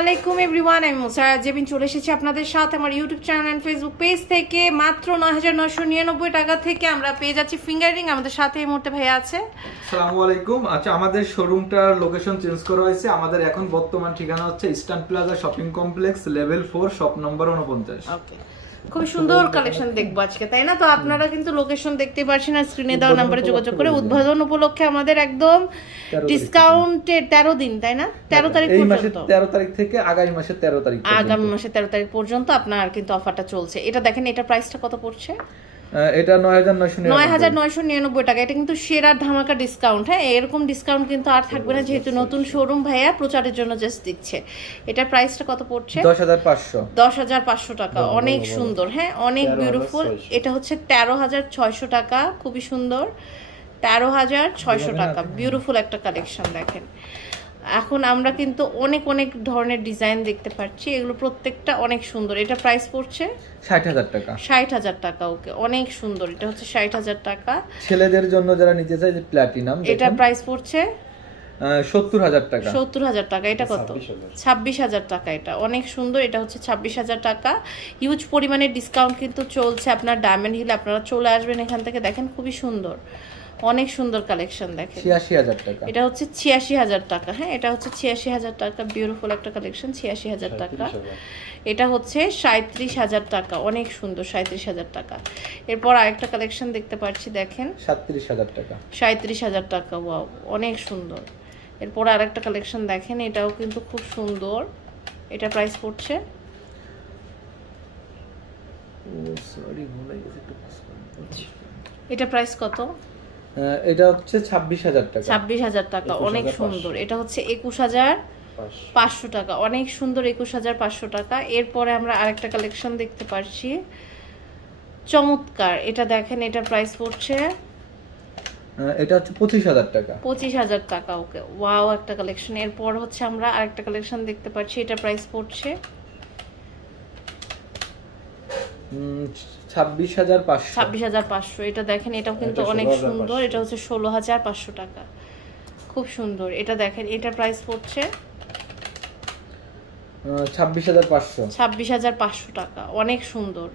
আলাইকুম এভরিওয়ান, আমি মুসারাত জেবিন চলে এসেছি আপনাদের সাথে আমার YouTube channel and Facebook page থেকে। মাত্র ৯৯৯৯ টাকা থেকে আমরা পেয়ে যাচ্ছি ফিঙ্গারিং। আমাদের সাথে এই মুহূর্তে ভাইয়া আছে। আসসালামু আলাইকুম। আচ্ছা, আমাদের শোরুমটার লোকেশন চেঞ্জ করা হয়েছে। আমাদের এখন বর্তমান ঠিকানা হচ্ছে eastern plaza shopping complex, level 4, shop number 49। ওকে, খুব সুন্দর কালেকশন দেখবো আজকে, তাই না? তো আপনারা কিন্তু লোকেশন দেখতে পাচ্ছেন আর স্ক্রিনে দেওয়া নাম্বারে যোগাযোগ করে। উদ্বোধন উপলক্ষে আমাদের একদম ডিসকাউন্টেড 13 দিন, তাই না? 13 তারিখ এই মাসের পর্যন্ত, 13 তারিখ থেকে আগামী মাসের 13 তারিখ পর্যন্ত, আগামী মাসের 13 তারিখ পর্যন্ত আপনার কিন্তু অফারটা চলছে। এটা দেখেন, এটা প্রাইসটা কত পড়ছে? এটা ৯৯৯৯ টাকা। এটা কিন্তু সেরা ধামাকা ডিসকাউন্ট। হ্যাঁ, এরকম ডিসকাউন্ট কিন্তু আর থাকবে না, যেহেতু নতুন শোরুম ভাইয়া প্রচারের জন্য জাস্ট দিচ্ছে। এটার প্রাইসটা কত পড়ছে? ১০,৫০০ টাকা। অনেক সুন্দর, হ্যাঁ, অনেক বিউটিফুল। এটা হচ্ছে ১৩,৬০০ টাকা। খুবই সুন্দর, ১৩,৬০০ টাকা। বিউটিফুল একটা কালেকশন দেখেন। এখন আমরা কিন্তু অনেক অনেক ধরনের ডিজাইন দেখতে পাচ্ছি, এগুলো প্রত্যেকটা অনেক সুন্দর। এটা প্রাইস পড়ছে ৬০,০০০ টাকা। ৬০,০০০ টাকা। ওকে, অনেক সুন্দর। এটা হচ্ছে ৬০,০০০ টাকা। ছেলেদের জন্য যারা নিতে চায় যে প্ল্যাটিনাম, এটা প্রাইস পড়ছে ৭০,০০০ টাকা। ৭০,০০০ টাকা। এটা কত? ২৬,০০০ টাকা। এটা অনেক সুন্দর। এটা হচ্ছে ২৬,০০০ টাকা। হিউজ পরিমাণে ডিসকাউন্ট কিন্তু চলছে আপনার ডায়মন্ড হিলে। আপনারা চলে আসবেন এখান থেকে, দেখেন খুবই সুন্দর, অনেক সুন্দর কালেকশন দেখেন। ৮৬,০০০ টাকা। এটা হচ্ছে ৮৬,০০০ টাকা। হ্যাঁ, এটা হচ্ছে ৮৬,০০০ টাকা। বিউটিফুল একটা কালেকশন, ৮৬,০০০ টাকা। এটা হচ্ছে ৩৭,০০০ টাকা। অনেক সুন্দর, ৩৭,০০০ টাকা। এরপর আরেকটা কালেকশন দেখতে পাচ্ছি, দেখেন ৩৭,০০০ টাকা। ৩৭,০০০ টাকা। ওয়াও, অনেক সুন্দর। এরপর আরেকটা কালেকশন দেখেন, এটাও কিন্তু খুব সুন্দর। এটা প্রাইস পড়ছে এটা প্রাইস কত? এটা হচ্ছে ২৬,০০০ টাকা। ২৬,০০০ টাকা। অনেক সুন্দর। এটা হচ্ছে ২১,৫০০ টাকা। অনেক সুন্দর, ২১,৫০০ টাকা। এরপরে আমরা আরেকটা কালেকশন দেখতে পাচ্ছি, চমৎকার। এটা দেখেন, এটা প্রাইস পড়ছে এটা হচ্ছে ২৫,০০০ টাকা। ২৫,০০০ টাকা। ওকে, ওয়াও একটা কালেকশন। এরপর হচ্ছে আমরা আরেকটা কালেকশন দেখতে পাচ্ছি, এটা প্রাইস পড়ছে ২৬,৫০০। ২৬,৫০০। এটা দেখেন, এটাও কিন্তু অনেক সুন্দর। এটা হচ্ছে ১৬,৫০০ টাকা। খুব সুন্দর। এটা দেখেন, এটা প্রাইস পড়ছে ২৬,৫০০। ২৬,৫০০ টাকা। অনেক সুন্দর।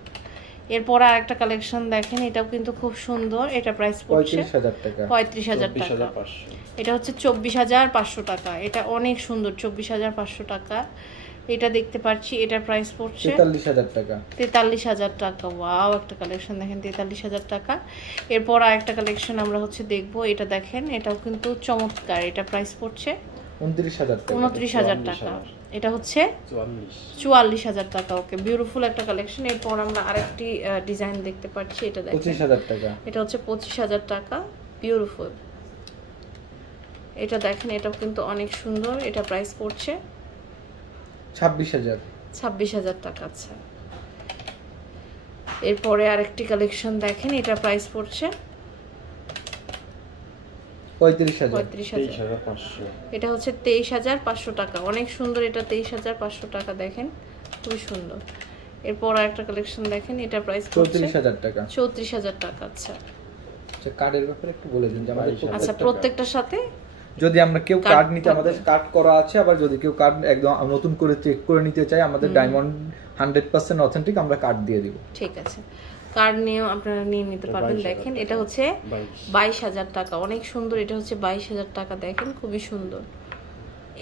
এরপর আরেকটা কালেকশন দেখেন, এটাও কিন্তু খুব সুন্দর। এটা প্রাইস পড়ছে ৩৫,০০০ টাকা। ৩৫,০০০ টাকা। এটা হচ্ছে ২৪,৫০০ টাকা। এটা অনেক সুন্দর, ২৪,৫০০ টাকা। এটা দেখতে পাচ্ছি, এটার প্রাইস পড়ছে ৪৩,০০০ টাকা। ৪৩,০০০ টাকা। ওয়াও একটা কালেকশন দেখেন, ৪৩,০০০ টাকা। এরপর আরেকটা কালেকশন আমরা হচ্ছে দেখবো, এটা দেখেন, এটাও কিন্তু চমৎকার। এটা প্রাইস পড়ছে ২৯,০০০ টাকা। ২৯,০০০ টাকা। এটা হচ্ছে ৪৪,০০০ টাকা। ওকে, বিউটিফুল একটা কালেকশন। এরপর আমরা আরেকটি ডিজাইন দেখতে পাচ্ছি, এটা দেখেন ২৫,০০০ টাকা। এটা হচ্ছে ২৫,০০০ টাকা। বিউটিফুল। এটা দেখেন, এটাও কিন্তু অনেক সুন্দর। এটা প্রাইস পড়ছে ২৬,০০০। ২৬,০০০ টাকা। আচ্ছা, এরপরে আরেকটি কালেকশন দেখেন, এটা প্রাইস পড়ছে ৩৫,০০০। এটা হচ্ছে ২৩,৫০০ টাকা। অনেক সুন্দর। এটা ২৩,৫০০ টাকা। দেখেন, খুবই সুন্দর। এরপর আরেকটা কালেকশন দেখেন, এটা প্রাইস পড়ছে ৩৪,০০০ টাকা। ৩৪,০০০ টাকা। আচ্ছা, আচ্ছা, কার্ডের ব্যাপারে একটু বলে দিন যে আমাদের আচ্ছা, প্রত্যেকটার সাথে যদি আমরা কেউ কার্ড নিতে, আমাদের কার্ড করা আছে। আবার যদি কেউ কার্ড একদম নতুন করে চেক করে নিতে চায়, আমাদের ডায়মন্ড 100% অথেন্টিক, আমরা কার্ড দিয়ে দিব। ঠিক আছে, কার্ড নিয়ে আপনারা নিয়ে নিতে পারবেন। দেখেন, এটা হচ্ছে ২২,০০০ টাকা। অনেক সুন্দর। এটা হচ্ছে ২২,০০০ টাকা। দেখেন, খুবই সুন্দর।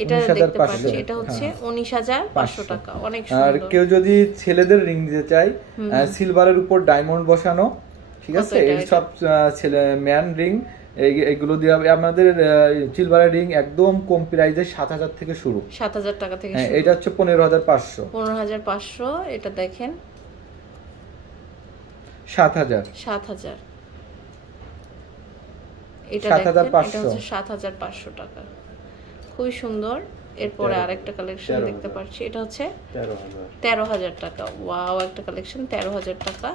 এটা দেখতে পাচ্ছি, এটা হচ্ছে ১৯,৫০০ টাকা। অনেক সুন্দর। আর কেউ যদি ছেলেদের রিং দিতে চায়, সিলভারের উপর ডায়মন্ড বসানো, ঠিক আছে, এই সব ছেলে ম্যান রিং, এগুলো দিয়ে আমাদের সিলভারের রিং একদম কম প্রাইসে ৭,০০০ থেকে শুরু। ৭,০০০ টাকা থেকে শুরু। এটা হচ্ছে ১৫,৫০০। ১৫,৫০০। এটা দেখেন ৭,০০০। ৭,০০০। এটা দেখেন, এটা হচ্ছে ৭,৫০০ টাকা। খুবই সুন্দর। এরপরে আরেকটা কালেকশন দেখতে পাচ্ছি, এটা হচ্ছে ১৩,০০০ টাকা। ওয়াও একটা কালেকশন, ১৩,০০০ টাকা।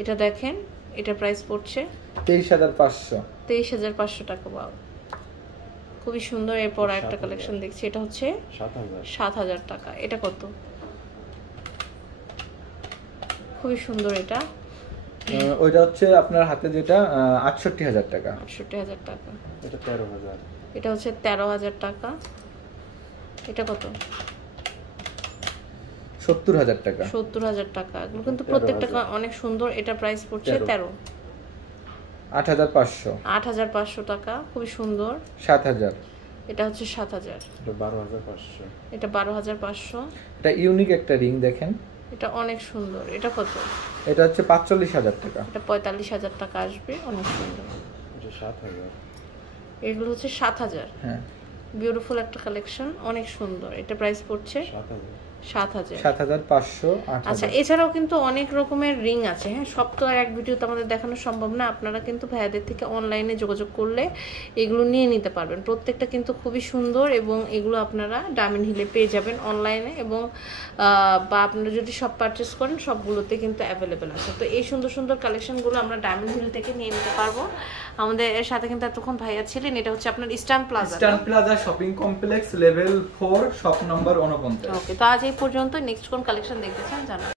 এটা দেখেন, এটা প্রাইস পড়ছে ২৩,৫০০। ২৩,৫০০ টাকা। ওয়াও, খুবই সুন্দর। এরপর আরেকটা কালেকশন দেখছি, এটা হচ্ছে ৭,০০০ টাকা। এটা কত? খুবই সুন্দর। এটা ওইটা হচ্ছে আপনার হাতে যেটা ৬৮,০০০ টাকা। ৬৮,০০০ টাকা। এটা ১৩,০০০। এটা হচ্ছে ১৩,০০০ টাকা। এটা কত? 70000 টাকা। 70000 টাকা। এগুলো কিন্তু প্রত্যেকটা অনেক সুন্দর। এটা প্রাইস পড়ছে 8500। 8500 টাকা, খুবই সুন্দর। 7000। এটা হচ্ছে 7000। এটা 12500। এটা 12500। এটা ইউনিক একটা রিং দেখেন, এটা অনেক সুন্দর। এটা কত? এটা হচ্ছে 45000 টাকা। এটা 45000 টাকা আসবে, অনেক সুন্দর। এটা 7000। এগুলো হচ্ছে 7000। হ্যাঁ, বিউটিফুল একটা কালেকশন, অনেক সুন্দর। এটা প্রাইস পড়ছে 7000। 7500। আচ্ছা, এছাড়াও কিন্তু অনেক রকমের রিং আছে। হ্যাঁ, সব তো আর এক ভিডিওতে আমাদের দেখানো সম্ভব না। আপনারা কিন্তু ভাইয়াদের থেকে অনলাইনে যোগাযোগ করলে এগুলো নিয়ে নিতে পারবেন। প্রত্যেকটা কিন্তু খুবই সুন্দর এবং এগুলো আপনারা ডায়মন্ড হিলে পেয়ে যাবেন অনলাইনে, এবং বা আপনারা যদি সব পারচেস করেন সবগুলোতে কিন্তু অ্যাভেলেবেল আছে। তো এই সুন্দর সুন্দর কালেকশনগুলো আমরা ডায়মন্ড হিল থেকে নিয়ে নিতে পারবো। আমাদের এর সাথে কিন্তু এতক্ষণ ভাইয়া ছিলেন। এটা হচ্ছে আপনার eastern plaza shopping complex level 4 shop number 49। ওকে, তো আজ এই পর্যন্ত। নেক্সট কোন কালেকশন দেখতে চান জানান।